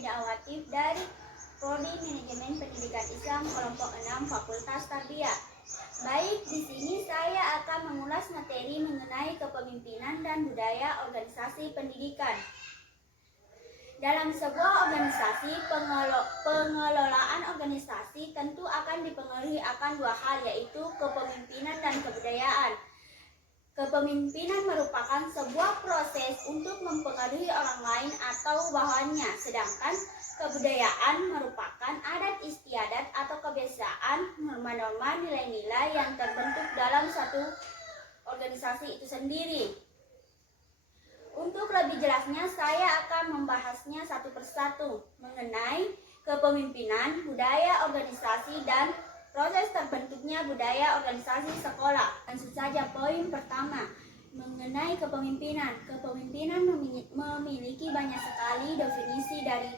Dawatif dari Prodi Manajemen Pendidikan Islam kelompok 6 Fakultas Tarbiyah. Baik, di sini saya akan mengulas materi mengenai kepemimpinan dan budaya organisasi pendidikan. Dalam sebuah organisasi, pengelolaan organisasi tentu akan dipengaruhi akan dua hal, yaitu kepemimpinan dan kebudayaan. Kepemimpinan merupakan sebuah proses untuk mempengaruhi orang lain atau bawahannya, sedangkan kebudayaan merupakan adat istiadat atau kebiasaan, norma-norma, nilai-nilai yang terbentuk dalam satu organisasi itu sendiri. Untuk lebih jelasnya, saya akan membahasnya satu persatu mengenai kepemimpinan, budaya organisasi, dan proses terbentuknya budaya organisasi sekolah. Langsung saja, poin pertama mengenai kepemimpinan. Kepemimpinan memiliki banyak sekali definisi dari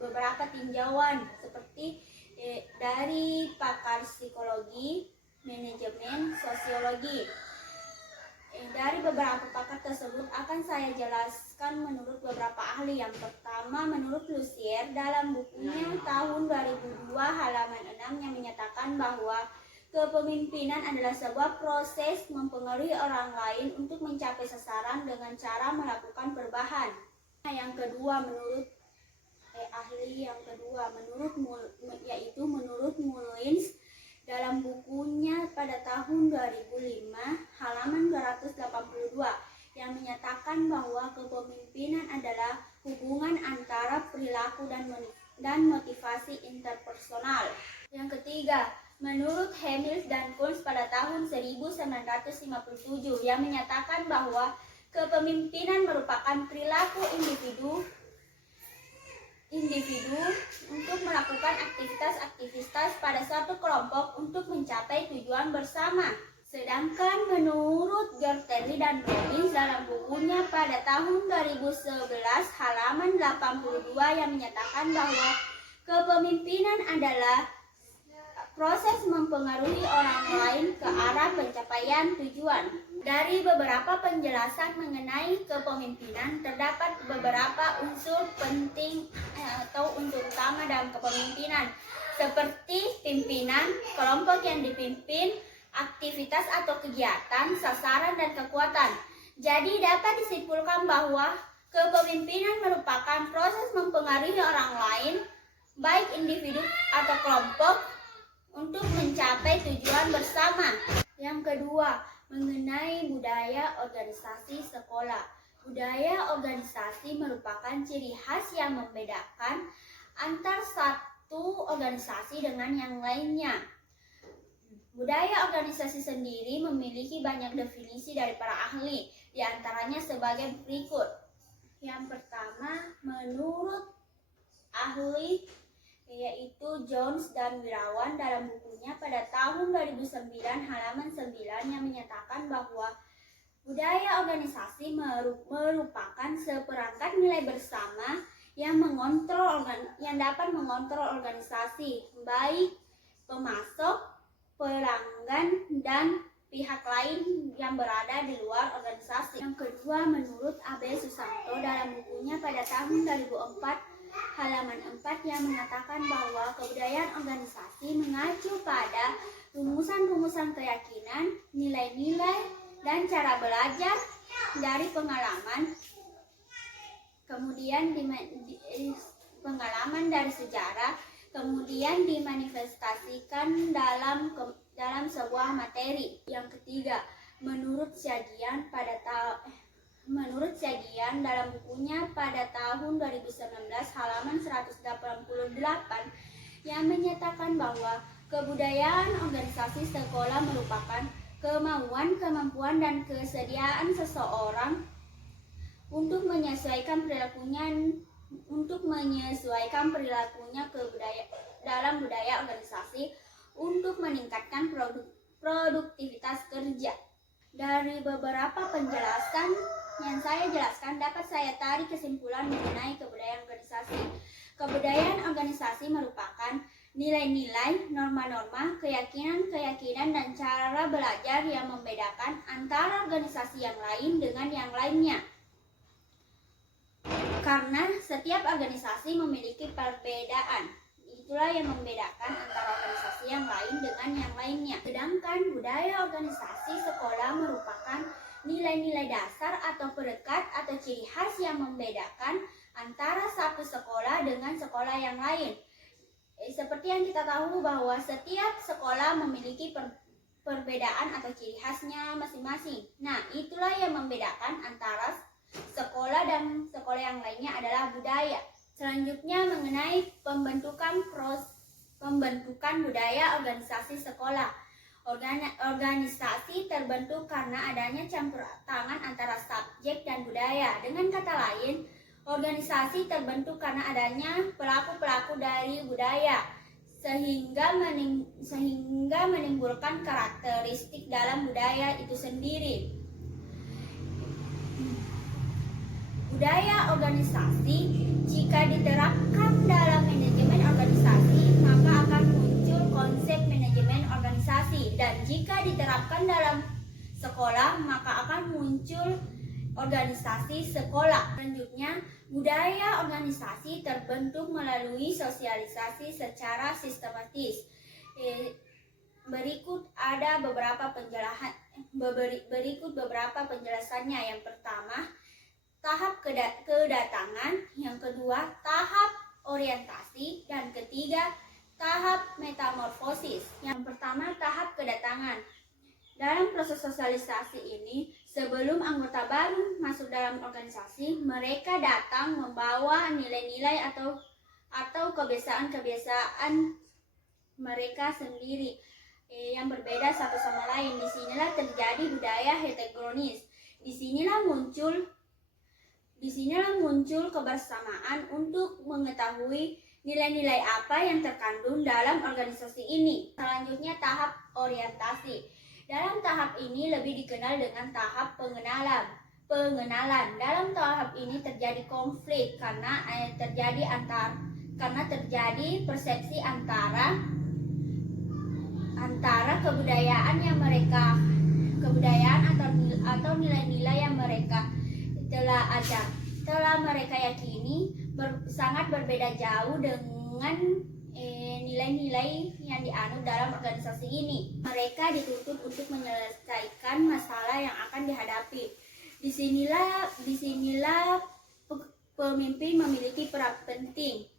beberapa tinjauan, seperti dari pakar psikologi, manajemen, sosiologi. Dari beberapa pakar tersebut akan saya jelaskan menurut beberapa ahli. Yang pertama, menurut Lussier dalam bukunya tahun 2002 halaman 6 yang menyatakan bahwa kepemimpinan adalah sebuah proses mempengaruhi orang lain untuk mencapai sasaran dengan cara melakukan perubahan. Yang kedua, menurut yaitu menurut Mullins dalam bukunya pada tahun 2005 halaman 282 yang menyatakan bahwa kepemimpinan adalah hubungan antara perilaku dan motivasi interpersonal. Yang ketiga, menurut Hamilton dan Kunz pada tahun 1957 yang menyatakan bahwa kepemimpinan merupakan perilaku individu untuk melakukan aktivitas pada suatu kelompok untuk mencapai tujuan bersama. Sedangkan menurut Gertelli dan Robbins dalam bukunya pada tahun 2011 halaman 82 yang menyatakan bahwa kepemimpinan adalah proses mempengaruhi orang lain ke arah pencapaian tujuan. Dari beberapa penjelasan mengenai kepemimpinan, terdapat beberapa unsur penting atau unsur utama dalam kepemimpinan, seperti pimpinan, kelompok yang dipimpin, aktivitas atau kegiatan, sasaran, dan kekuatan. Jadi dapat disimpulkan bahwa kepemimpinan merupakan proses mempengaruhi orang lain, baik individu atau kelompok, untuk mencapai tujuan bersama. Yang kedua, mengenai budaya organisasi sekolah. Budaya organisasi merupakan ciri khas yang membedakan antar satu organisasi dengan yang lainnya. Budaya organisasi sendiri memiliki banyak definisi dari para ahli, di antaranya sebagai berikut. Yang pertama, menurut ahli yaitu Jones dan Wirawan dalam bukunya pada tahun 2009 halaman 9 yang menyatakan bahwa budaya organisasi merupakan seperangkat nilai bersama yang dapat mengontrol organisasi, baik pemasok, pelanggan, dan pihak lain yang berada di luar organisasi. Yang kedua, menurut A.B. Susanto dalam bukunya pada tahun 2004 halaman 4 yang mengatakan bahwa kebudayaan organisasi mengacu pada rumusan-rumusan keyakinan, nilai-nilai, dan cara belajar dari pengalaman, kemudian pengalaman dari sejarah, kemudian dimanifestasikan dalam sebuah materi. Yang ketiga, menurut Syagian dalam bukunya pada tahun 2019 halaman 188 yang menyatakan bahwa kebudayaan organisasi sekolah merupakan kemauan, kemampuan, dan kesediaan seseorang untuk menyesuaikan perilakunya dalam budaya organisasi untuk meningkatkan produktivitas kerja. Dari beberapa penjelasan yang saya jelaskan, dapat saya tarik kesimpulan mengenai kebudayaan organisasi. Kebudayaan organisasi merupakan nilai-nilai, norma-norma, keyakinan-keyakinan, dan cara belajar yang membedakan antara organisasi yang lain dengan yang lainnya. Karena setiap organisasi memiliki perbedaan. Itulah yang membedakan antara organisasi yang lain dengan yang lainnya. Sedangkan budaya organisasi sekolah merupakan nilai-nilai dasar atau perekat atau ciri khas yang membedakan antara satu sekolah dengan sekolah yang lain. Seperti yang kita tahu bahwa setiap sekolah memiliki perbedaan atau ciri khasnya masing-masing. Nah, itulah yang membedakan antara sekolah dan sekolah yang lainnya adalah budaya. Selanjutnya mengenai pembentukan budaya organisasi sekolah. Organisasi terbentuk karena adanya campur tangan antara subjek dan budaya. Dengan kata lain, organisasi terbentuk karena adanya pelaku-pelaku dari budaya sehingga menimbulkan karakteristik dalam budaya itu sendiri. Budaya organisasi jika diterapkan dalam manajemen organisasi maka akan muncul konsep manajemen organisasi, dan jika diterapkan dalam sekolah maka akan muncul organisasi sekolah. Selanjutnya, budaya organisasi terbentuk melalui sosialisasi secara sistematis. Berikut beberapa penjelasannya. Yang pertama, tahap kedatangan, yang kedua, tahap orientasi, dan ketiga, tahap metamorfosis. Yang pertama, tahap kedatangan. Dalam proses sosialisasi ini, sebelum anggota baru masuk dalam organisasi, mereka datang membawa nilai-nilai atau kebiasaan-kebiasaan mereka sendiri yang berbeda satu sama lain. Disinilah terjadi budaya heterogenis. Disinilah muncul kebersamaan untuk mengetahui nilai-nilai apa yang terkandung dalam organisasi ini. Selanjutnya, tahap orientasi. Dalam tahap ini lebih dikenal dengan tahap pengenalan. Dalam tahap ini terjadi konflik karena terjadi persepsi antara kebudayaan atau nilai-nilai yang mereka telah mereka yakini sangat berbeda jauh dengan nilai-nilai yang dianut dalam organisasi ini. Mereka dituntut untuk menyelesaikan masalah yang akan dihadapi. Disinilah pemimpin memiliki peran penting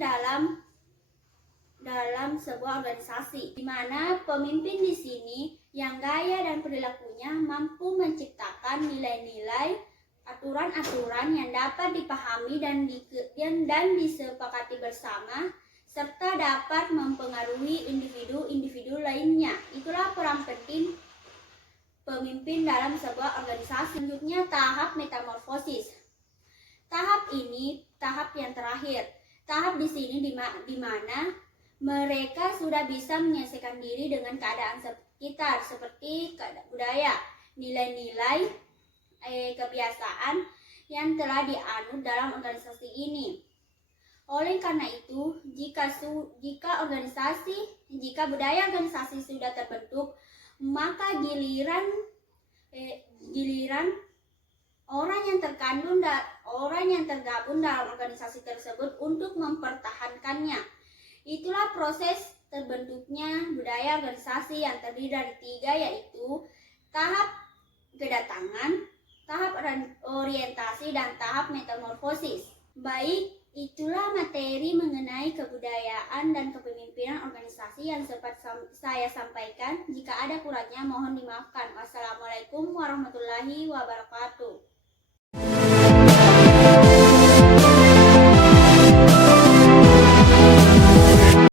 dalam sebuah organisasi, di mana pemimpin di sini yang gaya dan perilakunya mampu menciptakan nilai-nilai, aturan-aturan yang dapat dipahami dan disepakati bersama, serta dapat mempengaruhi individu-individu lainnya. Itulah peran penting pemimpin dalam sebuah organisasi. Selanjutnya, tahap metamorfosis. Tahap ini tahap yang terakhir. Tahap di sini di mana mereka sudah bisa menyesuaikan diri dengan keadaan sekitar seperti budaya, nilai-nilai, kebiasaan yang telah dianut dalam organisasi ini. Oleh karena itu, jika budaya organisasi sudah terbentuk, maka giliran orang yang tergabung dalam organisasi tersebut untuk mempertahankannya. Itulah proses terbentuknya budaya organisasi yang terdiri dari 3, yaitu tahap kedatangan, tahap orientasi, dan tahap metamorfosis. Baik, itulah materi mengenai kebudayaan dan kepemimpinan organisasi yang sempat saya sampaikan. Jika ada kurangnya mohon dimaafkan. Wassalamualaikum warahmatullahi wabarakatuh.